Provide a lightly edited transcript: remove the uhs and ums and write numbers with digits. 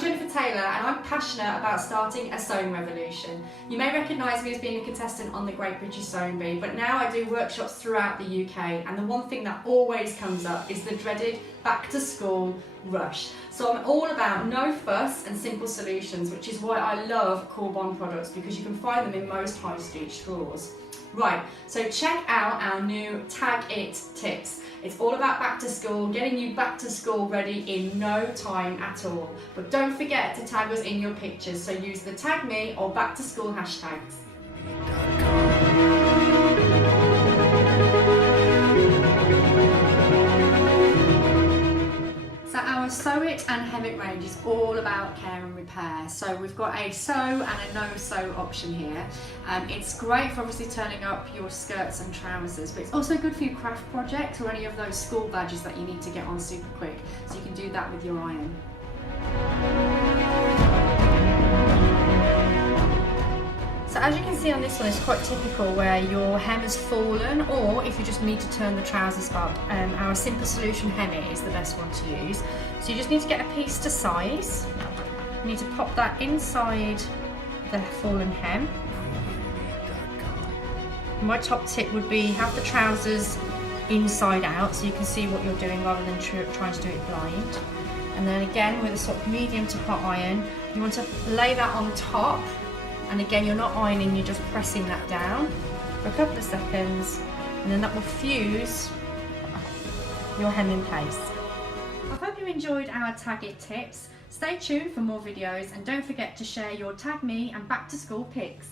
Jennifer Taylor and I'm passionate about starting a sewing revolution. You may recognise me as being a contestant on the Great British Sewing Bee, but now I do workshops throughout the UK, and the one thing that always comes up is the dreaded back to school rush. So I'm all about no fuss and simple solutions, which is why I love Korbond products, because you can find them in most high street stores. Right, so check out our new TAGIT tips. It's all about back to school, getting you back to school ready in no time at all. But don't forget to tag us in your pictures, so use the tag me or back to school hashtags. So our Sew It and Hem It range is all about care and repair. So we've got a sew and a no sew option here. It's great for obviously turning up your skirts and trousers, but it's also good for your craft project or any of those school badges that you need to get on super quick. So you can do that with your iron. So as you can see on this one, it's quite typical where your hem has fallen, or if you just need to turn the trousers up, our simple solution hem it is the best one to use. So you just need to get a piece to size. You need to pop that inside the fallen hem. My top tip would be have the trousers inside out so you can see what you're doing rather than trying to do it blind. And then again with a sort of medium to hot iron, you want to lay that on top. And again, you're not ironing, you're just pressing that down for a couple of seconds, and then that will fuse your hem in place. I hope you enjoyed our Tag It tips. Stay tuned for more videos, and don't forget to share your Tag Me and back to school pics.